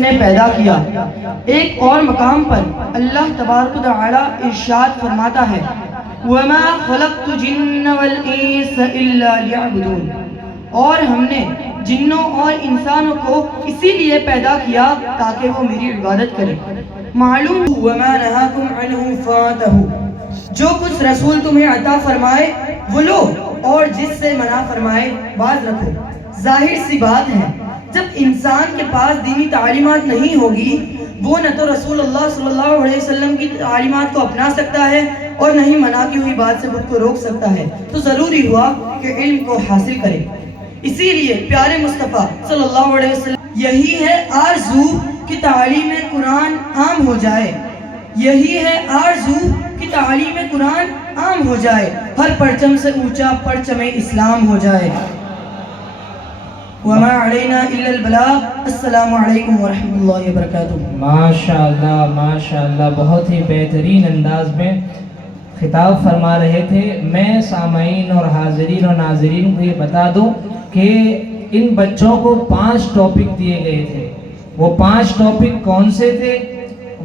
نے پیدا کیا۔ ایک اور مقام پر اللہ تبارک و تعالی ارشاد فرماتا ہے وَمَا خَلَقْتُ الْجِنَّ وَالْإِنسَ إِلَّا لِيَعْبُدُونَ، اور ہم نے جنوں اور انسانوں کو اسی لیے پیدا کیا تاکہ وہ میری عبادت کریں۔ معلوم وَمَا نَهَاكُمْ عَنْهُ فَانْتَهُوا، جو کچھ رسول تمہیں عطا فرمائے وہ لو اور جس سے منع فرمائے باز رکھو۔ ظاہر سی بات ہے جب انسان کے پاس دینی تعلیمات نہیں ہوگی وہ نہ تو رسول اللہ صلی اللہ علیہ وسلم کی تعلیمات کو اپنا سکتا ہے اور نہ ہی منع کی ہوئی بات سے خود کو روک سکتا ہے، تو ضروری ہوا کہ علم کو حاصل کرے۔ اسی لیے پیارے مصطفیٰ صلی اللہ علیہ وسلم یہی ہے آرزو کہ تعلیم قرآن عام ہو جائے، یہی ہے آرزو کہ تعلیم قرآن عام ہو جائے، ہر پرچم سے اونچا پرچم اسلام ہو جائے۔ وما علینا الا البلاغ۔ السلام علیکم ورحمۃ اللہ وبرکاتہ۔ ماشاءاللہ ماشاءاللہ، بہت ہی بہترین انداز میں خطاب فرما رہے تھے۔ میں سامعین اور حاضرین اور ناظرین کو یہ بتا دوں کہ ان بچوں کو 5 ٹاپک دیے گئے تھے۔ وہ 5 ٹاپک کون سے تھے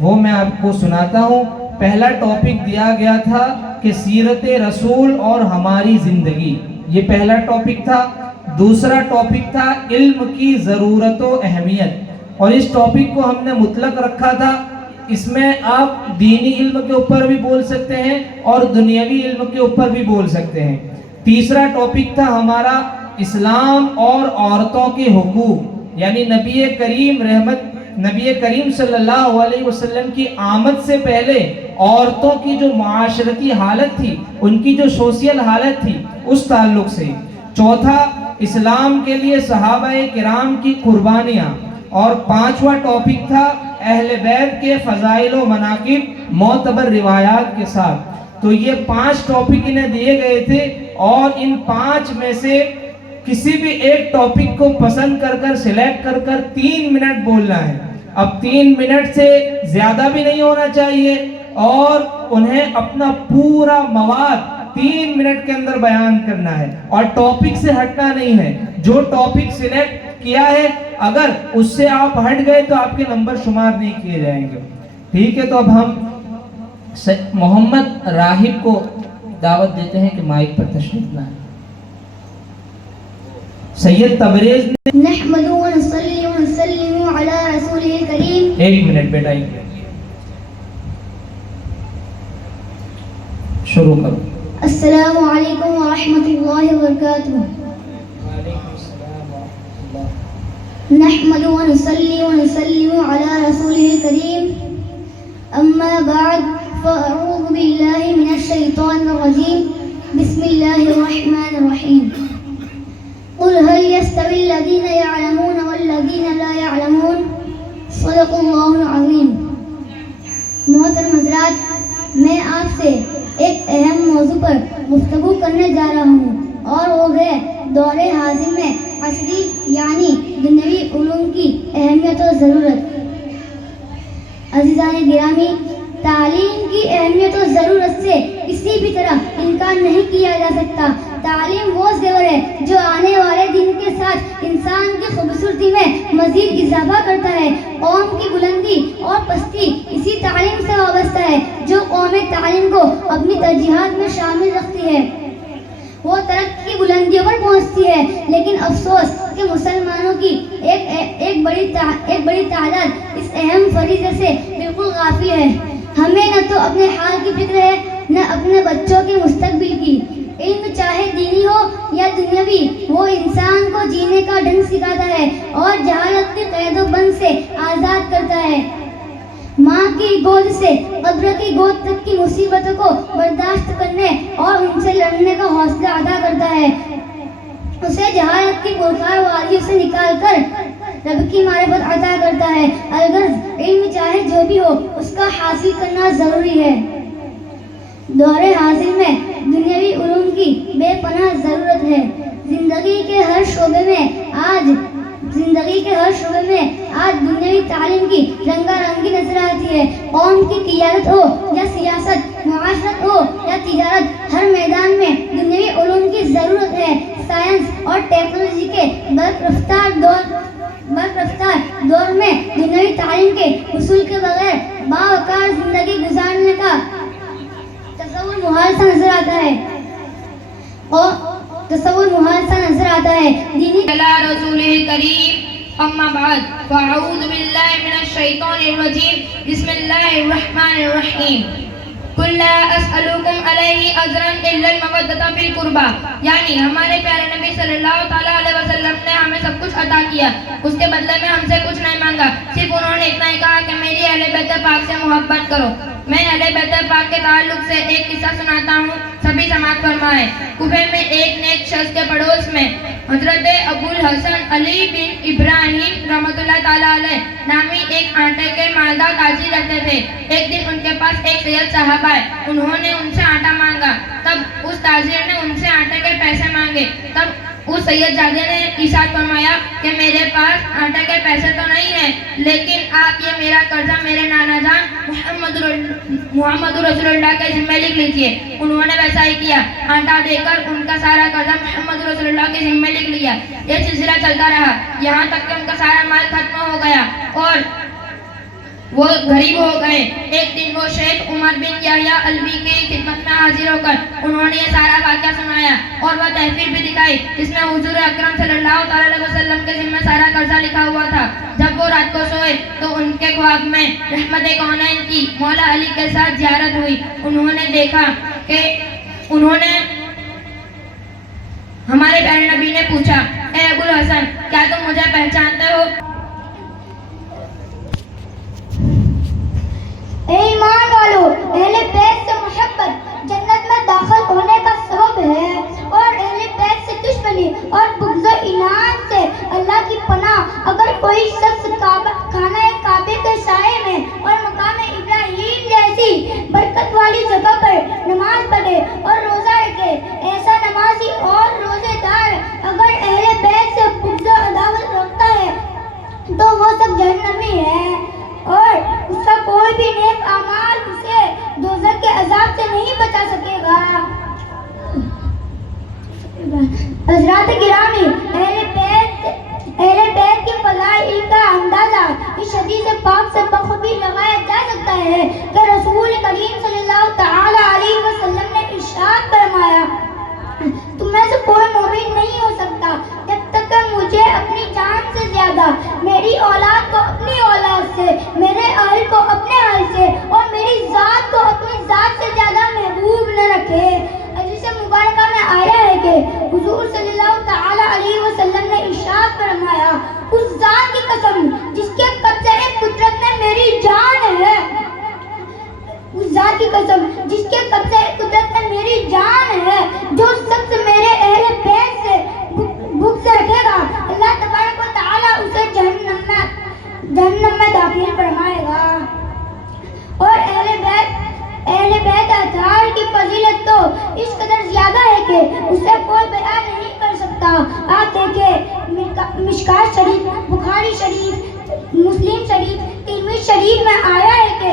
وہ میں آپ کو سناتا ہوں۔ پہلا ٹاپک دیا گیا تھا کہ سیرت رسول اور ہماری زندگی، یہ پہلا ٹاپک تھا۔ دوسرا ٹاپک تھا علم کی ضرورت و اہمیت، اور اس ٹاپک کو ہم نے مطلق رکھا تھا۔ اس میں آپ دینی علم کے اوپر بھی بول سکتے ہیں اور دنیاوی علم کے اوپر بھی بول سکتے ہیں۔ تیسرا ٹاپک تھا ہمارا اسلام اور عورتوں کے حقوق، یعنی نبی کریم صلی اللہ علیہ وسلم کی آمد سے پہلے عورتوں کی جو معاشرتی حالت تھی، ان کی جو سوشل حالت تھی، اس تعلق سے۔ چوتھا اسلام کے لیے صحابہ کرام کی قربانیاں، اور 5واں ٹاپک تھا اہل بیت کے فضائل و مناقب معتبر روایات کے ساتھ۔ تو یہ 5 ٹاپک انہیں دیے گئے تھے، اور ان 5 میں سے کسی بھی ایک ٹاپک کو پسند کر سلیکٹ کر 3 منٹ بولنا ہے۔ اب 3 منٹ سے زیادہ بھی نہیں ہونا چاہیے، اور انہیں اپنا پورا مواد 3 منٹ کے اندر بیان کرنا ہے، اور ٹاپک سے ہٹنا نہیں ہے۔ جو ٹاپک سلیکٹ کیا ہے اگر اس سے آپ ہٹ گئے تو آپ کے نمبر شمار نہیں کیے جائیں گے۔ ٹھیک ہے، تو اب ہم محمد راہب کو دعوت دیتے ہیں کہ مائک پر تشریف لائیں۔ سید تبریز نے نحمد و نصلی و نسلم علی رسول کریم۔ 1 منٹ بیٹا، شروع کرو۔ السلام علیکم ورحمۃ اللہ وبرکاتہ۔ نحمد و نصلی و نسلم علی رسول کریم، اما بعد فاعوذ باللہ من الشیطان الرجیم، بسم اللہ الرحمن الرحیم۔ قل هل يستوي الذين يعلمون والذين لا يعلمون، صدق اللہ العظیم۔ محترم حضرات، میں آپ سے ایک اہم موضوع پر گفتگو کرنے جا رہا ہوں، اور وہ ہے دور حاضر میں عصری یعنی دنیوی علوم کی اہمیت و ضرورت۔ عزیزان گرامی، تعلیم کی اہمیت و ضرورت سے کسی بھی طرح انکار نہیں کیا جا سکتا۔ تعلیم وہ زیور ہے جو آنے والے دن کے ساتھ انسان کی خوبصورتی میں مزید اضافہ کرتا ہے۔ قوم کی بلندی اور پستی اسی تعلیم سے وابستہ ہے۔ جو قوم تعلیم کو اپنی ترجیحات میں شامل رکھتی ہے وہ ترقی کی بلندیوں پر پہنچتی ہے، لیکن افسوس کہ مسلمانوں کی ایک بڑی تعداد اس اہم فریضے سے بالکل غافل ہے۔ ہمیں نہ تو اپنے حال کی فکر ہے نہ اپنے بچوں کے مستقبل کی۔ علم چاہے دینی ہو یا دنیاوی، وہ انسان کو جینے کا ڈھنگ سکھاتا ہے اور جہالت کے قید و بند سے آزاد کرتا ہے۔ ماں کی گود سے قبر کی گود تک کی مصیبتوں کو برداشت کرنے اور ان سے لڑنے کا حوصلہ ادا کرتا ہے۔ اسے جہالت کی پرخار وادیوں سے نکال کر رب کی معرفت عطا کرتا ہے۔ الغرض علم چاہے جو بھی ہو اس کا حاصل کرنا ضروری ہے۔ دور حاضر میں دنیاوی علوم کی بے پناہ ضرورت ہے۔ زندگی کے ہر شعبے میں آج دنیاوی تعلیم کی رنگا رنگی نظر آتی ہے۔ قوم کی قیادت ہو یا سیاست، معاشرت ہو یا تجارت، ہر میدان میں دنیاوی علوم کی ضرورت ہے۔ سائنس اور ٹیکنالوجی کے برق رفتار دور میں دنیا دنیاوی تعلیم کے حصول کے بغیر باوقار زندگی گزارنے کا تصور محال سا نظر آتا ہے دینی رسولہ کریم اما بعد فاعوذ باللہ من الشیطان الرجیم بسم اللہ الرحمن الرحیم قل لا اسألکم علیہ اجرا الا المودۃ فی القربى، یعنی ہمارے پیارے نبی صلی اللہ تعالیٰ علیہ وسلم نے ہمیں سب کچھ عطا کیا، اس کے بدلے میں ہم سے کچھ نہیں مانگا، صرف انہوں نے اتنا ہی کہا کہ میری اہل بیت پاک سے محبت کرو۔ میں اہل بیت پاک کے تعلق سے ایک قصہ سناتا ہوں، سبھی سماعت فرمائیں۔ کوفے میں ایک نیک شخص کے پڑوس میں حضرت ابو الحسن علی بن ابراہیم رحمۃ اللہ تعالیٰ علیہ نامی ایک آٹے کے مالدار تاجر رہتے تھے۔ ایک دن ان کے پاس ایک سید صاحب آئے، انہوں نے ان سے آٹا مانگا، تب اس تاجر نے ان سے آٹے کے پیسے مانگے۔ تب اس سید زادے نے ارشاد فرمایا کہ میرے پاس آٹے کے پیسے تو نہیں ہیں، لیکن آپ یہ میرا قرضہ میرے نانا جان محمد رسول اللہ کے ذمہ لکھ لیجیے۔ انہوں نے ویسا ہی کیا، آٹا دے کر ان کا سارا قرضہ محمد رسول اللہ کے ذمہ لکھ لیا۔ یہ سلسلہ چلتا رہا یہاں تک کہ ان کا سارا مال ختم ہو گیا اور وہ غریب ہو گئے۔ ایک دن وہ شیخ عمر بن یحییٰ البی کی خدمت میں حاضر ہو کر انہوں نے یہ سارا واقعہ سنایا اور وہ تحریر بھی دکھائی جس میں حضور اکرم صلی اللہ تعالیٰ علیہ وسلم کے ذمہ سارا قرضہ لکھا ہوا تھا۔ جب وہ رات کو سوئے تو ان کے خواب میں رحمت کونین کی مولا علی کے ساتھ زیارت ہوئی۔ انہوں نے دیکھا کہ ہمارے پیارے نبی نے پوچھا، اے ابو الحسن کیا تم مجھے پہچانتے ہو؟ اے ایمان والو، اہل بیت سے محبت جنت میں داخل ہونے کا سبب ہے اور اہل بیت سے دشمنی اور بغض و عناد سے اللہ کی پناہ۔ اگر کوئی شخص خانہ کعبے کے سائے میں اور مقام ابراہیم جیسی برکت والی جگہ پر نماز پڑھے اور روزہ رکھے، ایسا نمازی اور روزے دار اگر اہل بیت سے بغض و عداوت رکھتا ہے تو وہ سب جہنمی ہے اور اس کا کوئی بھی نیک اعمال اسے دوزخ کے عذاب سے نہیں بچا سکے گا۔ حضرات گرامی، اہل بیت کے فضائل کا اندازہ اس حدیث پاک سے بخوبی لگایا جا سکتا ہے کہ رسول کریم صلی اللہ تعالی علیہ وسلم نے ارشاد فرمایا، تم میں سے کوئی مومن نہیں ہو سکتا جب تک کہ مجھے اپنی جان سے زیادہ، میری اولاد کو اپنی اولاد سے، میرے اہل کو اپنے اہل سے اور میری ذات کو اپنی ذات سے زیادہ محبوب نہ رکھے۔ حدیث مبارکہ میں آیا ہے کہ حضور صلی اللہ تعالی علیہ وسلم نے ارشاد فرمایا، اس ذات کی قسم جس کے قبضے قدرت میں میری جان ہے، اس ذات کی قسم جس کے قبضے قدرت میں میری جان ہے، جو شخص میرے اہل بیت سے بغض رکھے گا اللہ تبارک و تعالی اسے جہنم میں داخل فرمائے گا۔ اور اہل بیت اطہار کی فضیلت تو اس قدر زیادہ ہے کہ اسے کوئی بیان نہیں کر سکتا۔ آپ دیکھیں مشکات شریف، بخاری شریف، مسلم شریف، ترمذی شریف میں آیا ہے کہ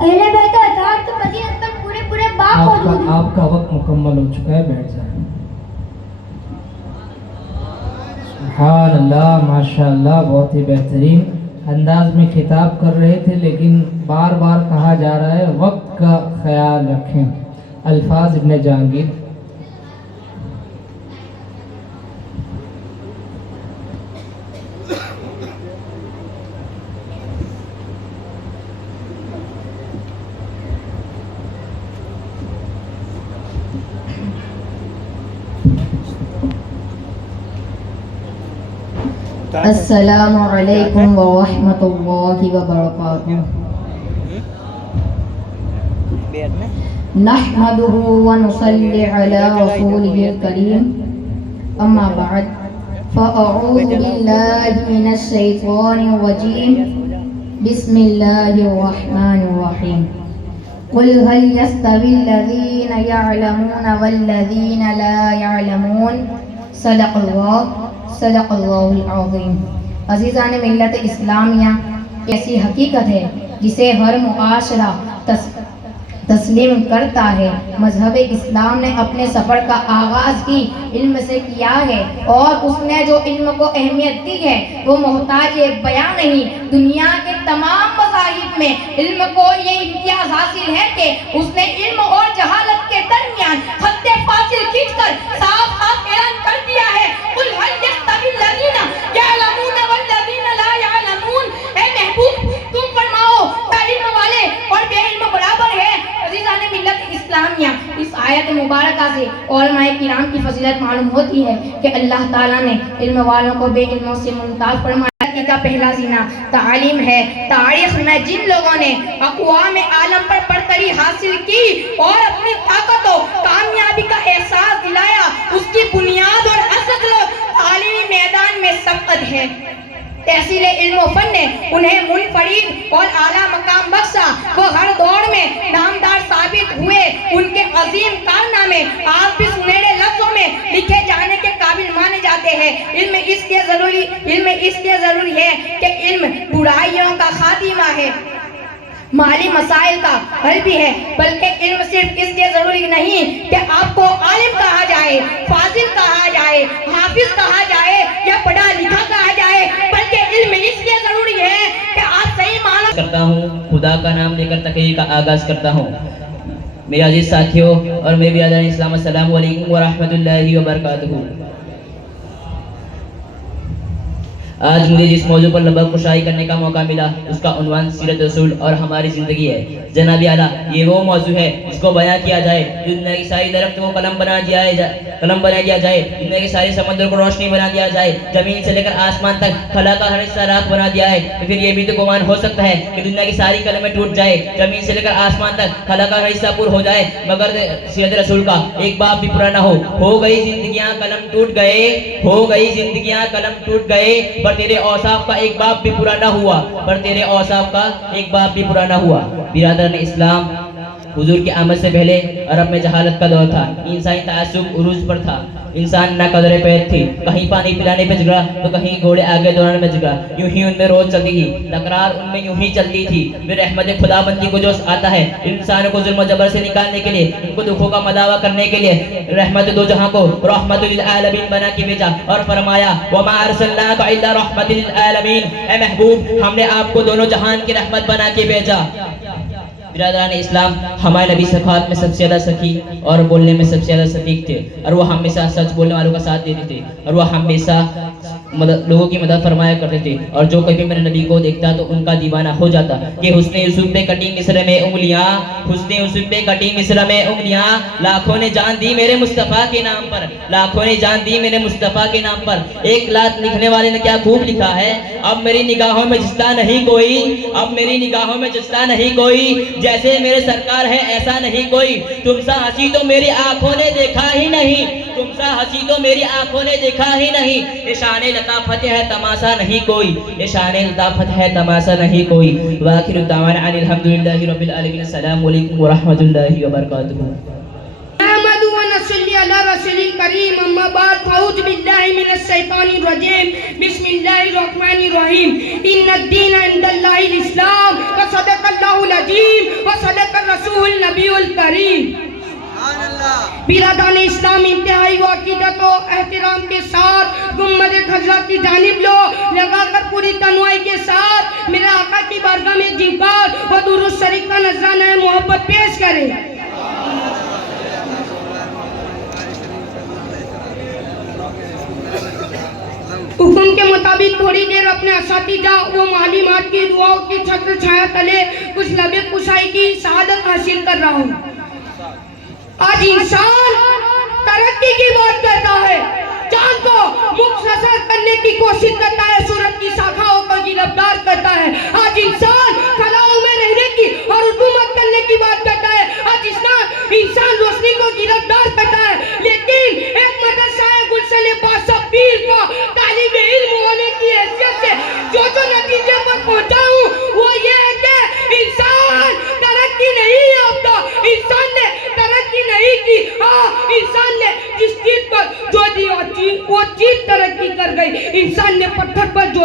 اہل بیت اطہار کی فضیلت پر پورے باب موجود ہیں۔ آپ کا وقت مکمل ہو چکا ہے، بیٹھ جائیں۔ سبحان اللہ، ماشاء اللہ، بہت ہی بہترین انداز میں خطاب کر رہے تھے، لیکن بار بار کہا جا رہا ہے وقت کا خیال رکھیں۔ الفاظ ابن جہانگیر۔ السلام علیکم ورحمۃ اللہ وبرکاتہ۔ نحمده ونصلی علی رسوله الکریم، اما بعد فاعوذ باللہ من الشیطان الرجیم، بسم اللہ الرحمن الرحیم۔ قل هل يستوي الذین يعلمون والذین لا يعلمون، صدق اللہ العظیم۔ عزیزان ملت اسلامیہ، ایسی حقیقت ہے جسے ہر معاشرہ تسلیم کرتا ہے۔ مذہب اسلام نے اپنے سفر کا آغاز ہی علم سے کیا ہے، اور اس نے جو علم کو اہمیت دی ہے وہ محتاج بیان نہیں۔ دنیا کے تمام مذاہب میں علم کو یہ امتیاز حاصل ہے کہ اس نے علم اور جہالت کے درمیان خط فاصل کھینچ کر صاف صاف اعلان کر دیا ہے، قل هل يستوي الذين يعلمون والذين لا يعلمون۔ اے محبوب تم فرماؤ کیا علم والے اور بے علم برابر ہے؟ عزیزان ملت اسلامیہ، اس آیت مبارکہ سے علماء کرام کی فضیلت معلوم ہوتی ہے کہ اللہ تعالیٰ نے علم والوں کو بے علموں سے ممتاز فرمایا۔ کا پہلا زینہ تعلیم ہے۔ تاریخ میں جن لوگوں نے اقوام عالم پر برتری حاصل کی اور اپنی طاقت و کامیابی کا احساس دلایا، اس کی بنیاد اور اصل تعلیمی میدان میں سبقت ہے۔ تحصیل علم و فن نے انہیں منفرد اور اعلیٰ مقام بخشا۔ وہ ہر دور میں نامدار ثابت ہوئے۔ ان کے عظیم کارنامے آج بھی سنہرے لفظوں میں لکھے جانے کے قابل مانے جاتے ہیں۔ علم اس لیے ضروری ہے کہ علم برائیوں کا خاتمہ ہے، مالی مسائل کا حل بھی ہے، بلکہ علم صرف اس لیے ضروری نہیں کہ آپ کو عالم کہا جائے، فاضل کہا جائے، حافظ کہا جائے یا پڑھا لکھا کہا جائے، بلکہ علم اس لیے ضروری ہے کہ آپ صحیح معنی کرتا ہوں، خدا کا نام لے کر تقریر کا آغاز کرتا ہوں۔ میرے عزیز ساتھیوں اور میرے برادران اسلام، السلام علیکم ورحمۃ اللہ وبرکاتہ۔ آج مجھے جس موضوع پر لبک کشائی کرنے کا موقع ملا اس کا عنوان سیرت رسول اور ہماری زندگی ہے۔ جناب اعلیٰ، یہ وہ موضوع ہے جس کو بیان کیا جائے، دنیا کی ساری درخت کو قلم بنا دیا جائے، دنیا کی ساری سمندر کو روشنی بنا دیا جائے، زمین سے لے کر آسمان تک خلا کا ہر حصہ راکھ بنا دیا ہے، تو پھر یہ بھی تو گمان ہو سکتا ہے کہ دنیا کی ساری قلمیں ٹوٹ جائے، زمین سے لے کر آسمان تک خلا کا ہر حصہ پور ہو جائے، مگر سیرت رسول کا ایک باب بھی پورا نہ ہو گئی زندگیاں قلم ٹوٹ گئے، پر تیرے اوصاف کا ایک باب بھی پورا نہ ہوا۔ برادران اسلام، حضور کی آمد سے پہلے عرب میں جہالت کا دور تھا، انسانی تعصب عروج پر تھا، انسان نہ قدرے پید تھی، کہیں پانی پلانے پہ جھگڑا تو کہیں گھوڑے آگے دوڑانے میں جھگڑا، یوں ہی ان میں روز چلتی تھی، تکرار ان میں یوں ہی چلتی تھی۔ پھر رحمت خدا بندی کو جوش آتا ہے، انسانوں کو ظلم و جبر سے نکالنے کے لیے، ان کو دکھوں کا مداوع کرنے کے لیے رحمت دو جہاں کو رحمت للعالمین بنا کے بھیجا اور فرمایا وما ارسلناک الا رحمت للعالمین، اے محبوب ہم نے آپ کو دونوں جہان کی رحمت بنا کے بھیجا۔ برادران اسلام، ہمارے نبی صفات میں سب سے زیادہ سخی اور بولنے میں سب سے زیادہ صدیق تھے، اور وہ ہمیشہ سچ بولنے والوں کا ساتھ دیتے تھے، اور وہ ہمیشہ لوگوں کی مدد فرمایا کرتے تھے، اور جو کبھی میرے نبی کو دیکھتا تو ان کا دیوانہ ہو جاتا کہ حسن یوسف پہ کٹی مصر میں انگلیاں، لاکھوں نے جان دی میرے مصطفیٰ کے نام پر، ایک لات لکھنے والے نے کیا خوب لکھا ہے، اب میری نگاہوں میں جستا نہیں کوئی، جیسے میرے سرکار ہے ایسا نہیں کوئی، تم سا ہنسی تو میری آنکھوں نے دیکھا ہی نہیں، یہ شان لطافت ہے تماشا نہیں کوئی، وآخر الدعوانا ان الحمدللہ رب العالمین۔ السلام علیکم ورحمۃ اللہ وبرکاتہ۔ نحمد و نصلی علی رسول کریم، اما بعد فاعوذ باللہ من الشیطان الرجیم، بسم اللہ الرحمن الرحیم، ان الدین عند اللہ الاسلام، وصدق اللہ العظیم، وصدق الرسول النبی الکریم۔ برادران اسلام، انتہائی و عقیدت و احترام کے ساتھ گنبد خضرا کی جانب لگا کر پوری تنوائی کے ساتھ میرے آقا کی بارگاہ میں جنکار و درود شریف کا نذرانہ محبت پیش کریں۔ حکم کے مطابق تھوڑی دیر اپنے اساتذہ و معلمات کی دعاؤں کی چھتر چھایا تلے کچھ لبِ کشائی کی سعادت حاصل کر رہا ہوں۔ آج انسان ترقی کی بات کرتا ہے، چاند کو مختصر کرنے کی کوشش کرتا ہے، سورج کی شاخوں کو گرفتار کرتا ہے، آج انسان خلاؤں میں رہنے کی اور حکومت کرنے کی بات کرتا ہے، آج انسان روشنی کو گرفتار کرتا ہے، لیکن ایک مدرسہ گلشن بادشاہ پیر کو طالب علم ہونے کی حیثیت سے جو نتیجے پر پہنچا ہوں وہ یہ ہے کہ انسان ترقی نہیں یافتہ، انسان نے ترقی نہیں کی، انسان نے جس چیز پر جو دی وہ چیز ترقی کر گئی، انسان نے پتھر پر جو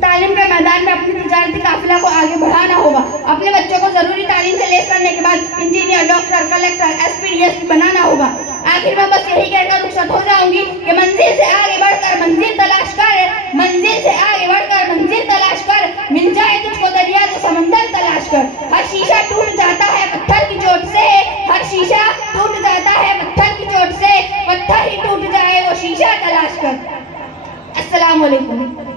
تعلیم کے میدان میں اپنی تجارتی قافلہ کو آگے بڑھانا ہوگا. اپنے بچوں کو ضروری تعلیم سے لیس کرنے کے بعد engineer, doctor, collector, S P, D S P بنانا ہوگا. آخر میں بس یہی کہہ کر رخصت ہو جاؤں گی کہ منزل سے آگے بڑھ کر منزل تلاش کر, منزل سے آگے بڑھ کر منزل تلاش کر, مل جائے تجھ کو دریا تو سمندر تلاش کر. ہر شیشہ ٹوٹ جاتا ہے پتھر کی چوٹ سے, ہر شیشہ ٹوٹ جاتا ہے پتھر کی چوٹ سے, پتھر ہی ٹوٹ جائے وہ شیشہ تلاش کر. السلام علیکم.